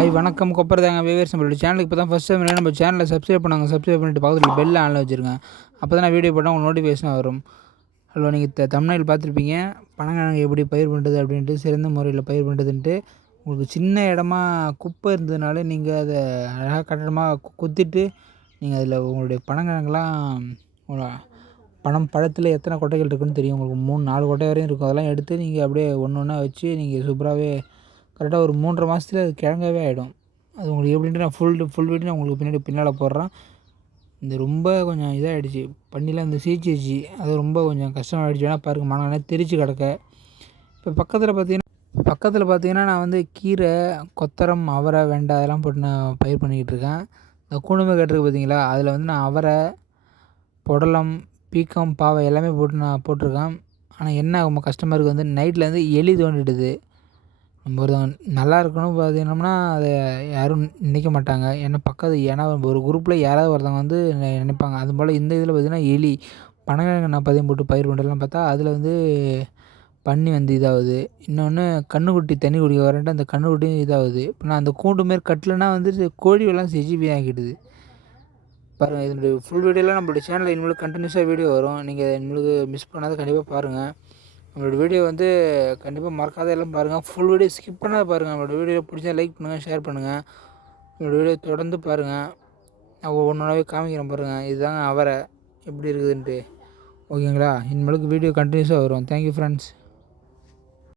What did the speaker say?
Hi வணக்கம். கொப்பரதாங்க தாங்க நம்மளோட சேனலுக்கு இப்போ தான் ஃபஸ்ட் டைம் நம்ம சேனலை சப்ஸ்கிரைப் பண்ணாங்க. சப்ஸ்கிரைப் பண்ணிட்டு பக்கத்தில் பெல் ஆனில் வச்சுருங்க. அப்போ தான் நான் வீடியோ போட்டால் உங்களுக்கு நோட்டிஃபிகேஷன் வரும். ஹலோ நீங்கள் த தமிழ்நாட்டில் பார்த்துருப்பீங்க. பனங்கிழங்கு எப்படி பயிர் பண்ணுறது அப்படின்ட்டு சிறந்த முறையில் பயிர் பண்ணுறதுன்ட்டு உங்களுக்கு சின்ன இடமா குப்பை இருந்ததுனால நீங்கள் அதை அழகாக கட்டடமாக குத்திட்டு நீங்கள் அதில் உங்களுடைய பனங்கிழங்குலாம் பணம் பழத்தில் எத்தனை கொட்டைகள் இருக்குன்னு தெரியும். உங்களுக்கு மூணு நாலு கொட்டை வரையும் இருக்கும். அதெல்லாம் எடுத்து நீங்கள் அப்படியே ஒன்று ஒன்றா வச்சு நீங்கள் சூப்பராகவே கரெக்டாக ஒரு மூன்றரை மாதத்துல அது கிழங்காவே ஆகிடும் அது உங்களுக்கு எப்படின்ட்டு நான் ஃபுல் ஃபுல் வீடியோ நான் உங்களுக்கு பின்னாடி பின்னால் போடுறேன். இந்த ரொம்ப கொஞ்சம் இதாகிடுச்சு பண்ணிலாம் இந்த சீச்சிச்சு அது ரொம்ப கொஞ்சம் கஷ்டமாகிடுச்சு வேணால் பாருங்க மனம் தெரிச்சு கிடக்க. இப்போ பக்கத்தில் பார்த்தீங்கன்னா பக்கத்தில் பார்த்தீங்கன்னா நான் வந்து கீரை கொத்தரம் அவரை வெண்டை அதெல்லாம் போட்டு நான் பயிர் பண்ணிக்கிட்டு இருக்கேன். இந்த கூணுமை கட்டுருக்கு பார்த்தீங்களா அதில் வந்து நான் அவரை புடலம் பீக்கம் பாவை எல்லாமே போட்டு நான் போட்டிருக்கேன். ஆனால் என்ன ரொம்ப கஷ்டமாக இருக்குது வந்து நைட்டில் வந்து எலி தோண்டிடுது. நம்ம ஒருத்தவங்க நல்லா இருக்கணும் பார்த்தீங்கன்னா அதை யாரும் நினைக்க மாட்டாங்க. ஏன்னா பக்கத்து ஏன்னா ஒரு குரூப்பில் யாராவது ஒருத்தவங்க வந்து நினைப்பாங்க. அது போல் இந்த இதில் பார்த்தீங்கன்னா எலி பனங்கிழங்கு நான் பதியம் போட்டு பயிர் பண்ணுறதுலாம் பார்த்தா அதில் வந்து பன்னி வந்து இதாகுது. இன்னொன்று கண்ணுக்குட்டி தண்ணி குடிக்க வரன்ட்டு அந்த கண்ணுக்குட்டியும் இதாகுது. இப்போ நான் அந்த கூண்டு மாரி கட்டலைன்னா வந்துட்டு கோழி எல்லாம் செஜிபி ஆகிடுது. பாருங்கள் இதனுடைய ஃபுல் வீடியோலாம் நம்மளுடைய சேனலில் இனிமேல் கண்டினியூஸாக வீடியோ வரும். நீங்கள் இனிமேலுக்கு மிஸ் பண்ணாத கண்டிப்பாக பாருங்கள் நம்மளோட வீடியோ வந்து கண்டிப்பாக மறக்காத எல்லாம் பாருங்கள் ஃபுல் வீடியோ ஸ்கிப் பண்ணாத பாருங்கள் நம்மளோட வீடியோ பிடிச்சா லைக் பண்ணுங்கள் ஷேர் பண்ணுங்கள் நம்மளோட வீடியோ தொடர்ந்து பாருங்கள் நான் ஒவ்வொன்றாவே காமிக்கிறேன் பாருங்கள் இதுதாங்க அவரை எப்படி இருக்குதுன்ட்டு. ஓகேங்களா இனிமேலுக்கு வீடியோ கண்டினியூஸாக வரும். Thank you friends